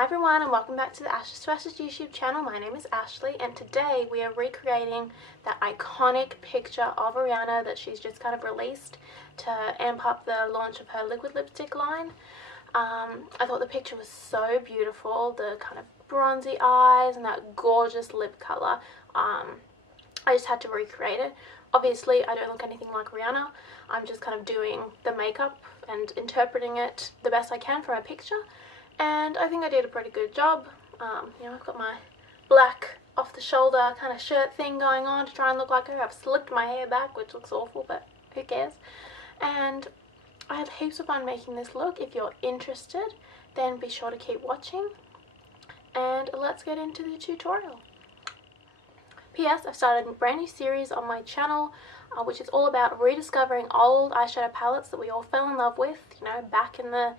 Hi everyone, and welcome back to the Ashes to Ashes YouTube channel. My name is Ashley, and today we are recreating that iconic picture of Rihanna that she's just kind of released to amp up the launch of her liquid lipstick line. I thought the picture was so beautiful, the kind of bronzy eyes and that gorgeous lip colour. I just had to recreate it. Obviously I don't look anything like Rihanna. I'm just kind of doing the makeup and interpreting it the best I can for a picture. And I think I did a pretty good job. You know, I've got my black off the shoulder kind of shirt thing going on to try and look like her. I've slicked my hair back, which looks awful, but who cares. And I had heaps of fun making this look. If you're interested, then be sure to keep watching. And let's get into the tutorial. P.S. I've started a brand new series on my channel, which is all about rediscovering old eyeshadow palettes that we all fell in love with, you know, back in the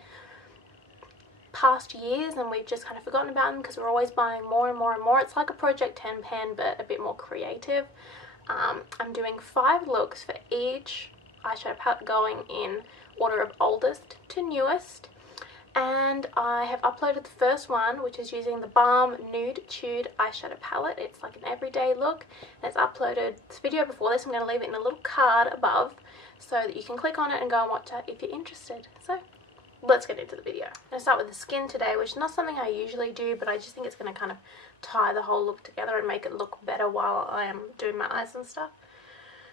past years, and we've just kind of forgotten about them because we're always buying more and more and more. It's like a Project 10 pen, but a bit more creative. I'm doing 5 looks for each eyeshadow palette, going in order of oldest to newest. And I have uploaded the first one, which is using the Balm Nude Tude eyeshadow palette. It's like an everyday look. And it's uploaded this video before this. I'm going to leave it in a little card above so that you can click on it and go and watch it if you're interested. So let's get into the video. I'm going to start with the skin today, which is not something I usually do, but I just think it's going to kind of tie the whole look together and make it look better while I am doing my eyes and stuff.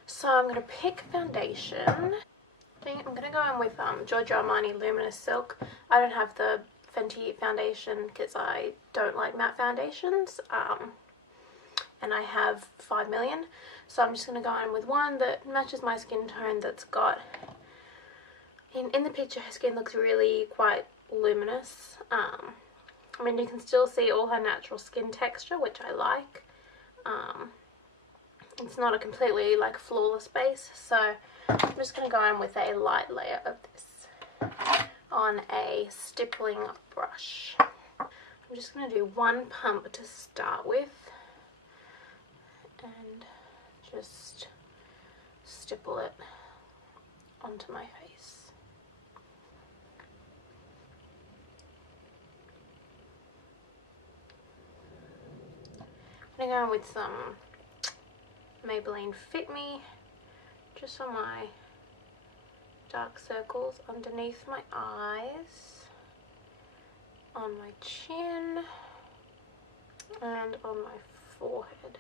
So I'm going to pick foundation. I'm going to go in with Giorgio Armani Luminous Silk. I don't have the Fenty foundation because I don't like matte foundations, and I have 5 million, so I'm just going to go in with one that matches my skin tone, that's got, in the picture her skin looks really quite luminous. I mean, you can still see all her natural skin texture, which I like. It's not a completely like flawless base, so I'm just going to go in with a light layer of this on a stippling brush. I'm just going to do one pump to start with and just stipple it onto my face. I'm going to go in with some Maybelline Fit Me just on my dark circles underneath my eyes, on my chin, and on my forehead.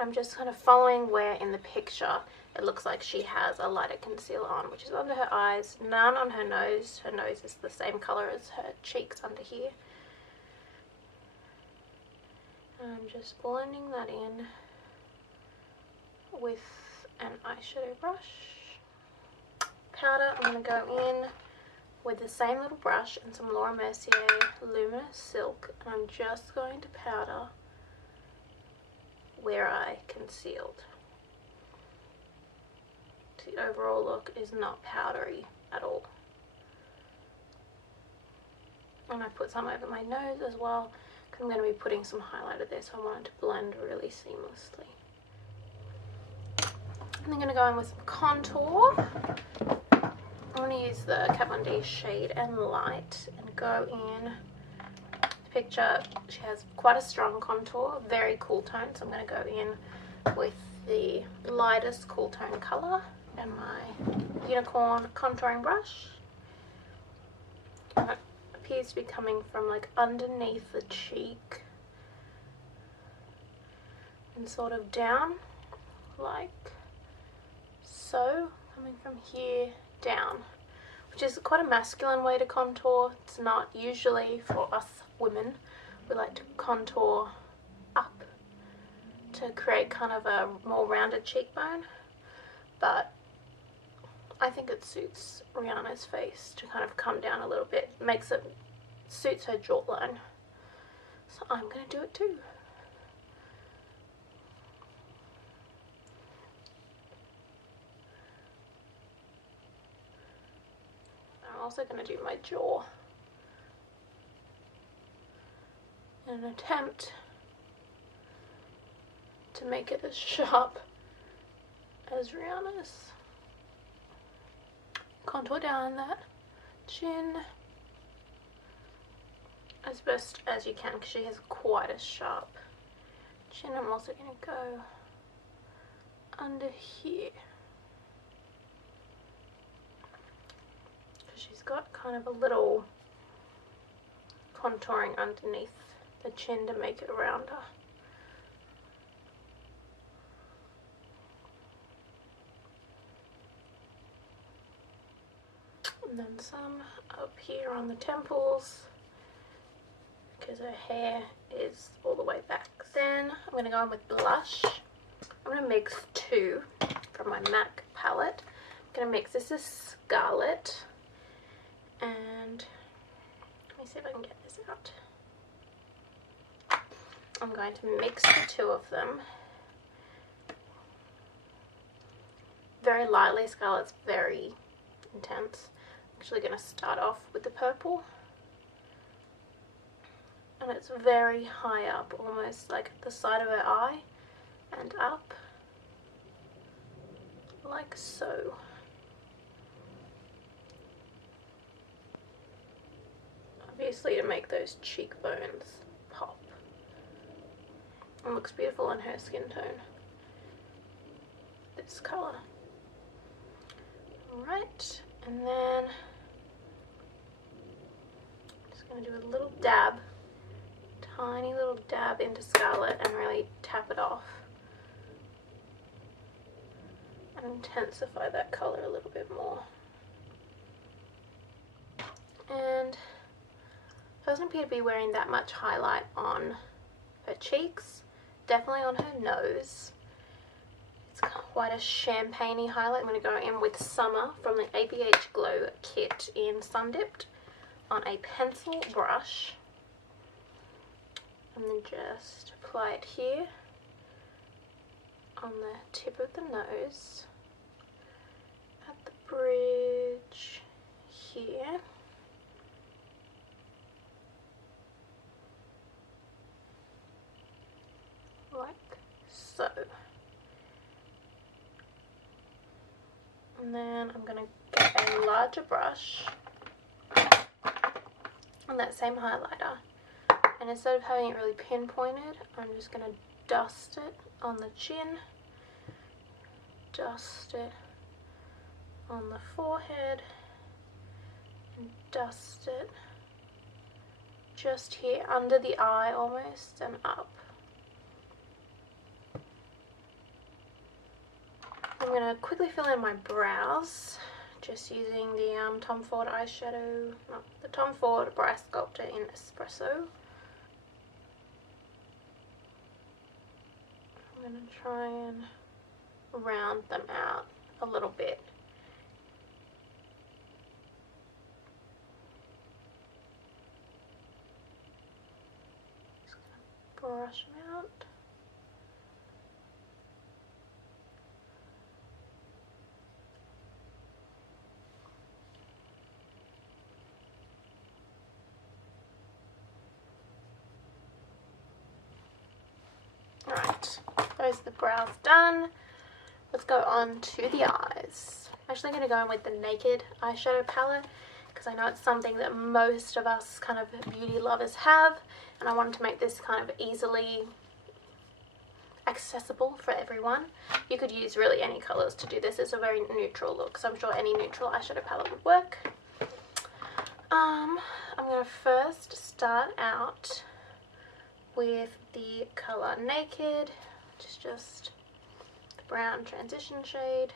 I'm just kind of following where in the picture it looks like she has a lighter concealer on, which is under her eyes, none on her nose. Her nose is the same colour as her cheeks under here. And I'm just blending that in with an eyeshadow brush. Powder, I'm going to go in with the same little brush and some Mercier Luminous Silk, and I'm just going to powder where I concealed. The overall look is not powdery at all. And I put some over my nose as well, because I'm going to be putting some highlighter there, so I want it to blend really seamlessly. I'm then going to go in with some contour. I'm going to use the Kat Von D Shade and Light and go in. The picture, she has quite a strong contour, very cool tone, so I'm going to go in with the lightest cool tone colour and my unicorn contouring brush. And it appears to be coming from like underneath the cheek and sort of down, like so, coming from here down, which is quite a masculine way to contour. It's not usually for us women. We like to contour up to create kind of a more rounded cheekbone, but I think it suits Rihanna's face to kind of come down a little bit. Makes it, suits her jawline, so I'm going to do it too. I'm also going to do my jaw in an attempt to make it as sharp as Rihanna's. Contour down that chin, as best as you can because she has quite a sharp chin. I'm also going to go under here because she's got kind of a little contouring underneath the chin to make it around her. And then some up here on the temples because her hair is all the way back. Then I'm going to go in with blush. I'm going to mix two from my MAC palette. I'm going to mix, this is Scarlet, and let me see if I can get this out. I'm going to mix the two of them very lightly. Scarlet's very intense. I'm actually going to start off with the purple, and it's very high up, almost like at the side of her eye, and up like so. Obviously to make those cheekbones pop. It looks beautiful on her skin tone, this colour. Alright, and then I'm just going to do a little dab, tiny little dab into Scarlet and really tap it off and intensify that colour a little bit more. And doesn't appear to be wearing that much highlight on her cheeks, definitely on her nose. It's quite a champagne-y highlight. I'm going to go in with Summer from the ABH Glowkit in Sun Dipped on a pencil brush, and then just apply it here on the tip of the nose, at the bridge here, like so. And then I'm going to get a larger brush on that same highlighter, and instead of having it really pinpointed, I'm just going to dust it on the chin, dust it on the forehead, and dust it just here under the eye almost and up. I'm going to quickly fill in my brows, just using the Tom Ford eyeshadow, the Tom Ford Brow Sculptor in Espresso. I'm going to try and round them out a little bit. Just going to brush them out. Alright, those are the brows done. Let's go on to the eyes. I'm actually going to go in with the Naked eyeshadow palette because I know it's something that most of us kind of beauty lovers have, and I wanted to make this kind of easily accessible for everyone. You could use really any colours to do this. It's a very neutral look, so I'm sure any neutral eyeshadow palette would work. I'm going to first start out with the colour Naked, which is just the brown transition shade,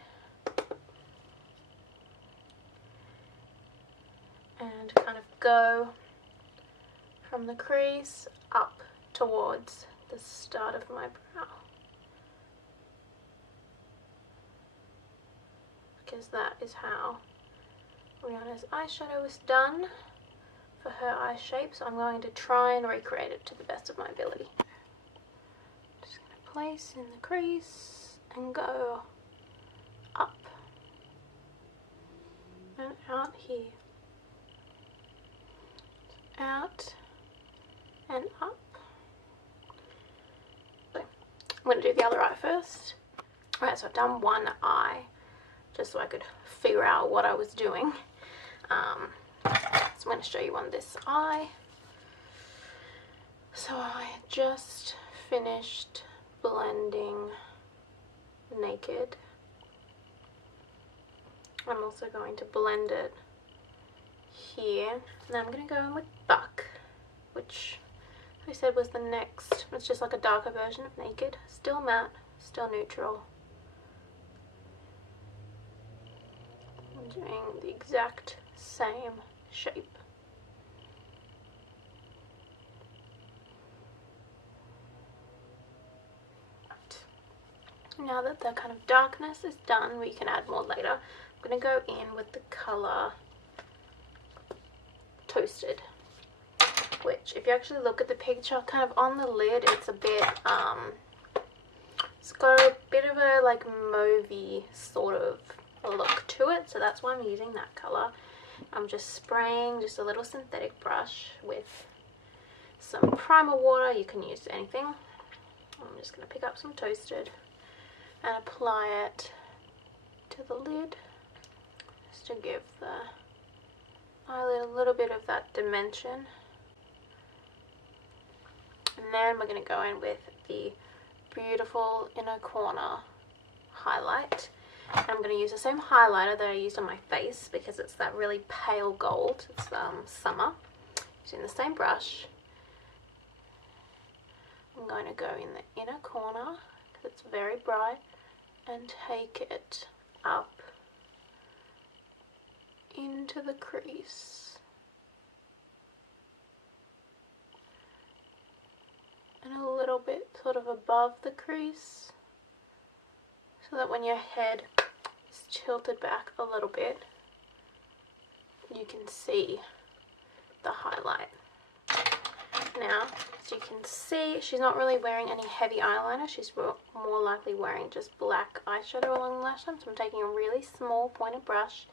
and kind of go from the crease up towards the start of my brow, because that is how Rihanna's eyeshadow is done for her eye shape, so I'm going to try and recreate it to the best of my ability. Just going to place in the crease and go up and out here, out and up. So I'm going to do the other eye first. Alright, so I've done one eye just so I could figure out what I was doing. So I'm going to show you on this eye. just finished blending Naked. I'm also going to blend it here. And then I'm going to go in with Buck, which I said was the next. It's just like a darker version of Naked. Still matte, still neutral. I'm doing the exact same shape. Now that the kind of darkness is done, we can add more later. I'm going to go in with the colour Toasted, which if you actually look at the picture, kind of on the lid, it's a bit, it's got a bit of a like mauvey sort of look to it, so that's why I'm using that colour. I'm just spraying just a little synthetic brush with some primer water. You can use anything. I'm just going to pick up some Toasted and apply it to the lid just to give the eyelid a little bit of that dimension. And then we're going to go in with the beautiful inner corner highlight. And I'm going to use the same highlighter that I used on my face because it's that really pale gold. It's Summer. Using the same brush. I'm going to go in the inner corner because it's very bright and take it up into the crease. And a little bit sort of above the crease, so that when your head is tilted back a little bit, you can see the highlight. Now, as you can see, she's not really wearing any heavy eyeliner. She's more likely wearing just black eyeshadow along the lash line. So I'm taking a really small pointed brush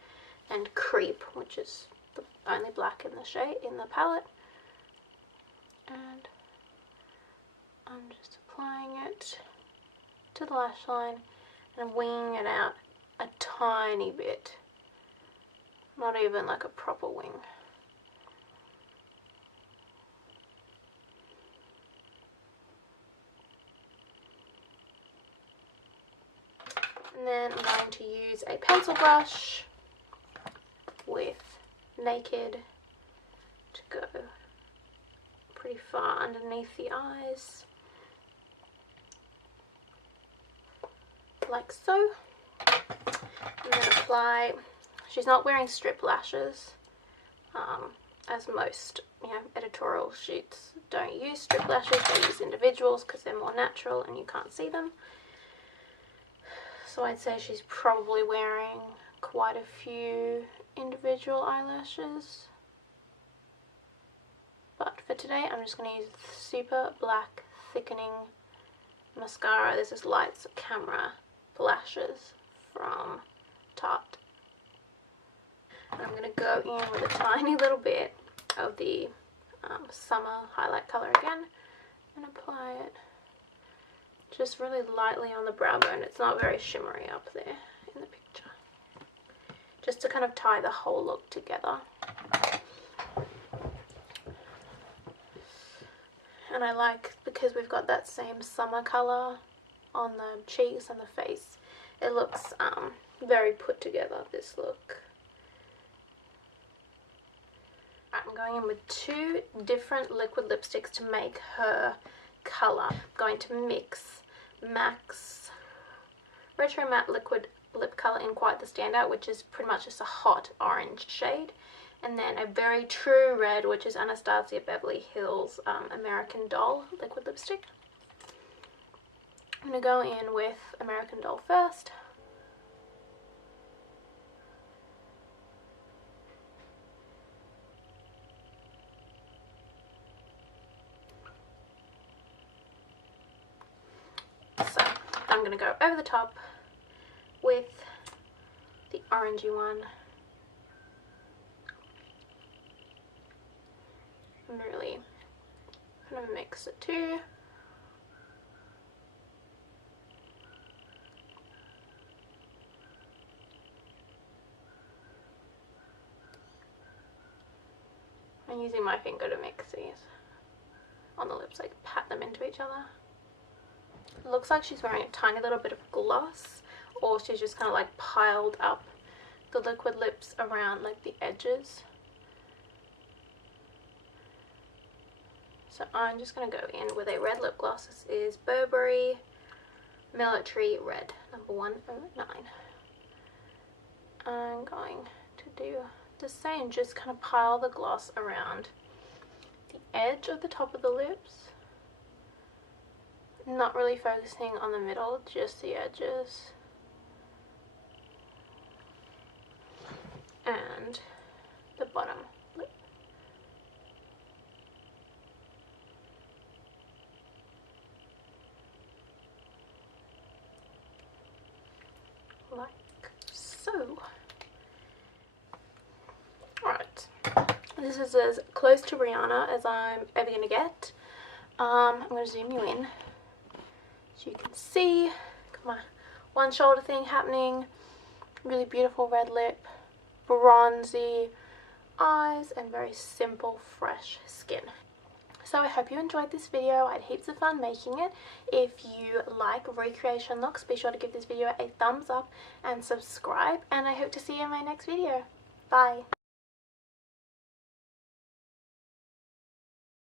and Creep, which is the only black in the shade in the palette, and I'm just applying it to the lash line and winging it out a tiny bit, not even like a proper wing. And then I'm going to use a pencil brush with Naked to go pretty far underneath the eyes, like so. And then apply, she's not wearing strip lashes, as most, editorial shoots don't use strip lashes. They use individuals because they're more natural and you can't see them. So I'd say she's probably wearing quite a few individual eyelashes. But for today, I'm just going to use Super Black Thickening Mascara. This is Lights Camera Lashes from Tarte. And I'm going to go in with a tiny little bit of the Summer highlight color again and apply it just really lightly on the brow bone. It's not very shimmery up there in the picture. Just to kind of tie the whole look together. And I like, because we've got that same summer color on the cheeks and the face, it looks very put together, this look. I'm going in with two different liquid lipsticks to make her color. I'm going to mix MAC's Retro Matte Liquid Lip Color in Quite the Standout, which is pretty much just a hot orange shade, and then a very true red, which is Anastasia Beverly Hills American Doll liquid lipstick. I'm going to go in with American Doll first. So I'm going to go over the top with the orangey one and really kind of mix the two. I'm using my finger to mix these on the lipstick. lips, like pat them into each other. It looks like she's wearing a tiny little bit of gloss, or she's just kind of like piled up the liquid lips around like the edges. So I'm just going to go in with a red lip gloss. This is Burberry Military Red, number 109. I'm going to do the same, just kind of pile the gloss around the edge of the top of the lips. Not really focusing on the middle, just the edges. And the bottom lip. Like so. Alright. This is as close to Rihanna as I'm ever going to get. I'm going to zoom you in so you can see. Got my one shoulder thing happening. Really beautiful red lip. Bronzy eyes and very simple fresh skin. So I hope you enjoyed this video. I had heaps of fun making it. If you like recreation looks, be sure to give this video a thumbs up and subscribe, and I hope to see you in my next video. Bye.